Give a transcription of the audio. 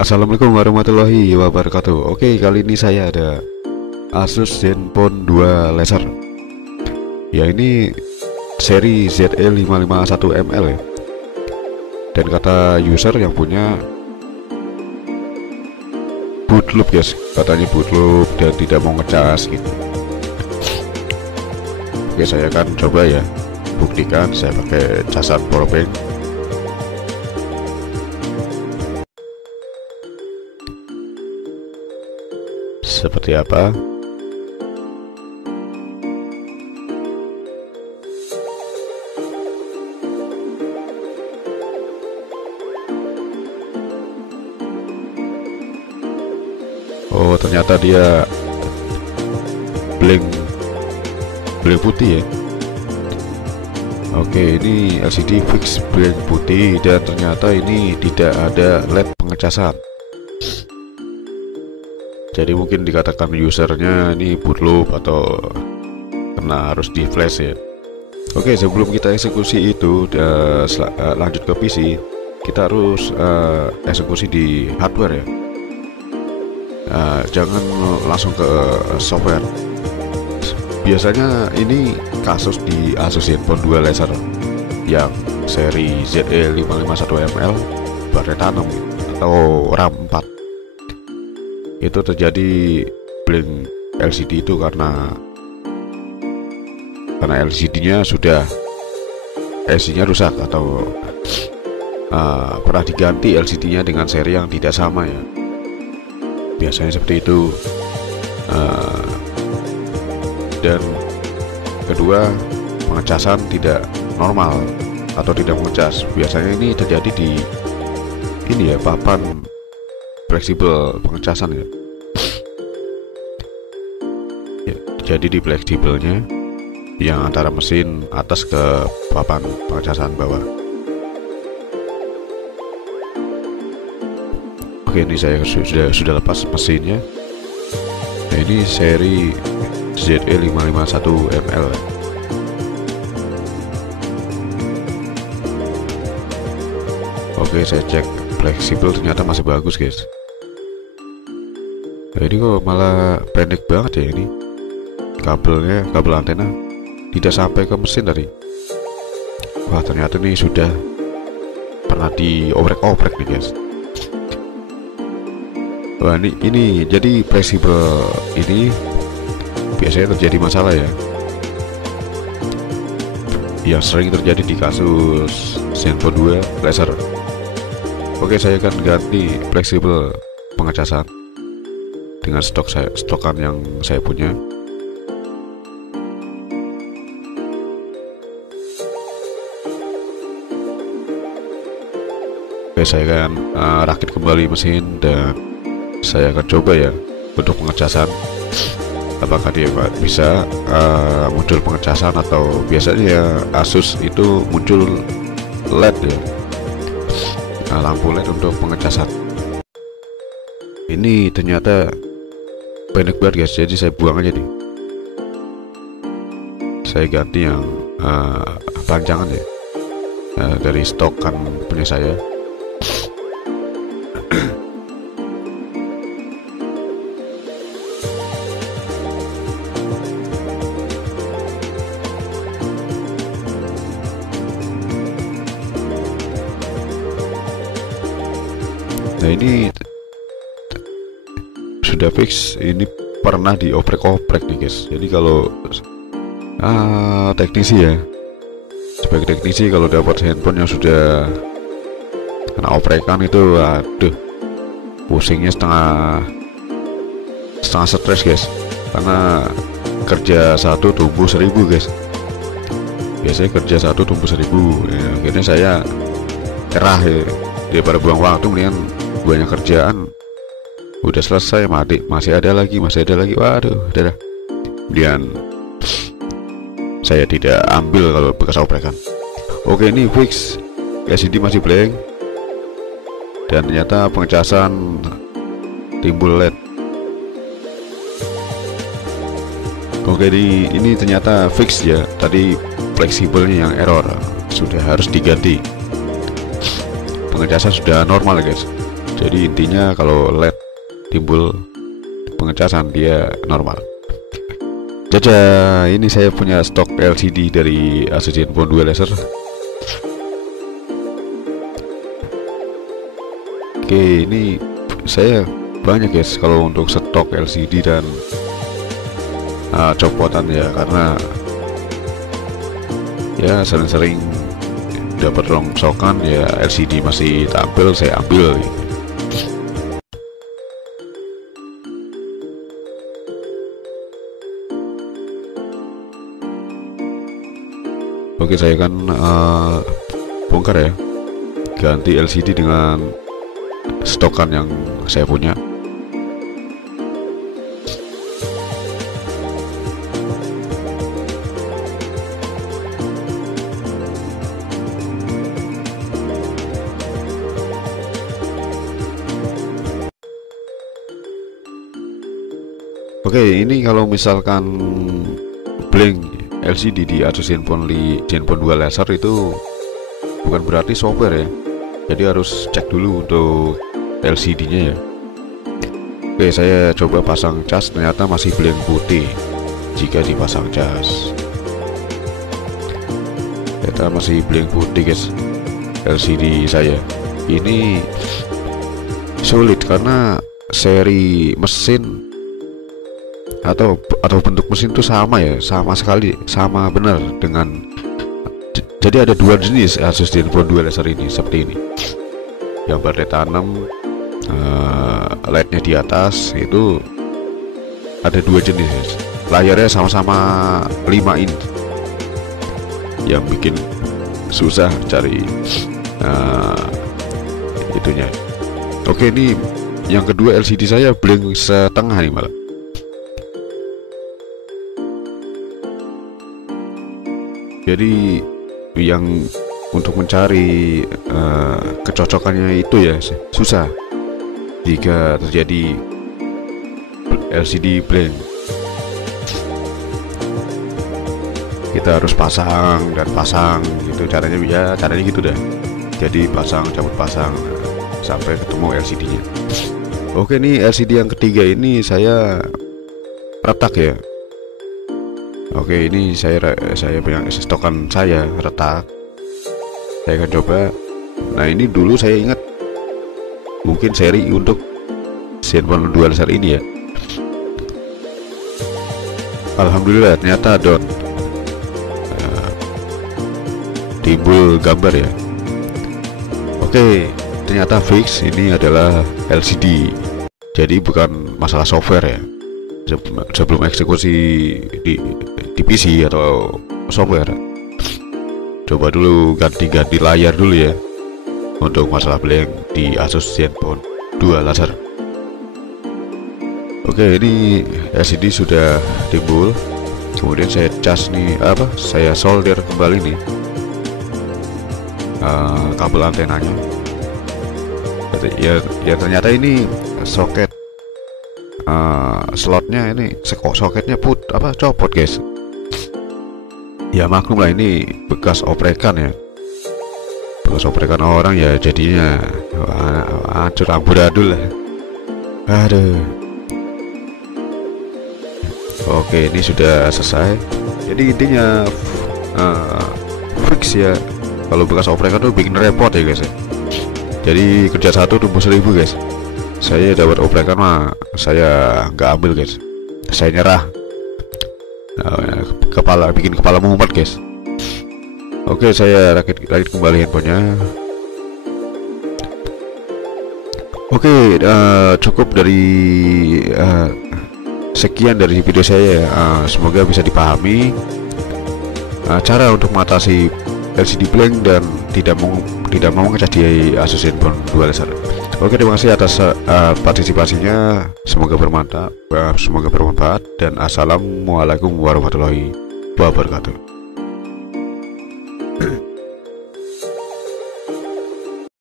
Assalamualaikum warahmatullahi wabarakatuh. Oke, kali ini saya ada Asus Zenfone 2 Laser. Ya, ini seri ZE551ML ya. Dan kata user yang punya boot loop guys, katanya boot loop dan tidak mau ngecas gitu. Oke, saya akan coba ya buktikan saya pakai casan powerbank. Seperti apa? Oh, ternyata dia blank putih ya. Oke, ini LCD fix blank putih dan ternyata ini tidak ada LED pengecasan. Jadi mungkin dikatakan usernya ini boot loop atau kena harus di flash ya. Oke, sebelum kita eksekusi itu lanjut ke PC, kita harus eksekusi di hardware ya. Jangan langsung ke software. Biasanya ini kasus di Asus Zenfone 2 Laser yang seri ZE551ML baterai tanam atau RAM 4 itu terjadi blank LCD itu karena LCD-nya sudah IC-nya rusak atau pernah diganti LCD-nya dengan seri yang tidak sama ya. Biasanya seperti itu. Dan kedua, pengecasan tidak normal atau tidak mengecas. Biasanya ini terjadi di ini ya, papan fleksibel pengecasan ya. Jadi di fleksibelnya yang antara mesin atas ke papan pengecasan bawah. Oke, ini saya sudah lepas mesinnya. Nah, ini seri ZE551ML. Oke, saya cek fleksibel, ternyata masih bagus guys. Nah, ini kok malah pendek banget ya ini kabelnya, kabel antena tidak sampai ke mesin tadi. Wah, ternyata ini sudah pernah dioprek-oprek nih guys. Wah, ini jadi fleksibel ini biasanya terjadi masalah ya, yang sering terjadi di kasus Zenfone 2 Laser. Oke, saya akan ganti fleksibel pengecasan dengan stokan yang saya punya. Oke, saya akan rakit kembali mesin dan saya akan coba ya untuk pengecasan. Apakah dia bisa muncul pengecasan atau biasanya ya Asus itu muncul LED ya, lampu LED untuk pengecasan. Ini ternyata pendek banget guys, jadi saya buang aja nih. Saya ganti yang panjangan ya, dari stokan punya saya. Nah, ini sudah fix, ini pernah dioprek-oprek nih guys. Jadi kalau teknisi ya, sebagai teknisi kalau dapat handphone yang sudah kena oprekan itu, aduh, pusingnya setengah stres guys, karena kerja satu tumbuh 1000 guys. Biasanya kerja satu tumbuh 1000 ya, akhirnya saya cerah ya, daripada buang waktu mendingan banyak kerjaan udah selesai, masih ada lagi, waduh, udah. Kemudian saya tidak ambil kalau bekas oprekan. Oke, ini fix, LCD masih blank dan ternyata pengecasan timbul LED. Oke, ini ternyata fix ya, tadi fleksibelnya yang error, sudah harus diganti. Pengecasan sudah normal guys, Jadi intinya kalau LED timbul pengecasan dia normal. Jaja, ini saya punya stok LCD dari Asus Zenfone 2 laser. Oke, ini saya banyak guys kalau untuk stok LCD dan copotan ya, karena ya sering-sering dapat rongsokan ya, LCD masih tampil saya ambil gitu. Oke, saya akan bongkar ya, ganti LCD dengan stokan yang saya punya. Oke, ini kalau misalkan blank LCD di Asus Zenfone 2 laser itu bukan berarti software ya, jadi harus cek dulu untuk LCD-nya ya. Oke, saya coba pasang cas, ternyata masih blank putih jika dipasang cas. Ternyata masih blank putih guys, LCD saya. Ini sulit karena seri mesin atau bentuk mesin itu sama ya, sama sekali, sama benar dengan. Jadi ada dua jenis Asus Zenfone 2 laser ini seperti ini. Yang baterai tanam LED-nya di atas itu ada dua jenis. Layarnya sama-sama 5 inch. Yang bikin susah cari itunya. Oke, ini yang kedua LCD saya blank setengah nih malah. Jadi yang untuk mencari kecocokannya itu ya susah jika terjadi LCD blank. Kita harus pasang dan pasang gitu caranya ya, caranya gitu dah. Jadi pasang cabut pasang sampai ketemu LCD-nya. Oke, nih LCD yang ketiga ini saya retak ya. Oke, ini saya punya stokan saya retak. Saya akan coba. Nah, ini dulu saya ingat mungkin seri untuk Zenfone 2 laser ini ya. Alhamdulillah ternyata don timbul gambar ya. Oke, ternyata fix ini adalah LCD. Jadi bukan masalah software ya. Sebelum eksekusi di PC atau software, coba dulu ganti layar dulu ya untuk masalah blank di Asus Zenfone 2 laser. Oke, ini LCD sudah timbul. Kemudian saya cas nih, saya solder kembali nih kabel antenanya. Ya ternyata ini soket slotnya ini soketnya copot guys. Ya maklum lah, ini bekas oprekan ya, bekas oprekan orang ya, jadinya hancur amburadul lah. Aduh. Oke, ini sudah selesai. Jadi intinya fix ya, kalau bekas oprekan tuh bikin repot ya guys ya. Jadi kerja satu tumbuh 1000 guys. Saya dapat oprekan mah saya nggak ambil guys, saya nyerah. Bikin kepala mumet guys. Oke, saya rakit kembali handphonenya. Oke, cukup dari sekian dari video saya. Semoga bisa dipahami cara untuk mengatasi LCD blank dan tidak mau ngecas di Asus Zenfone 2 laser. Oke, terima kasih atas partisipasinya. Semoga bermanfaat dan assalamualaikum warahmatullahi wabarakatuh.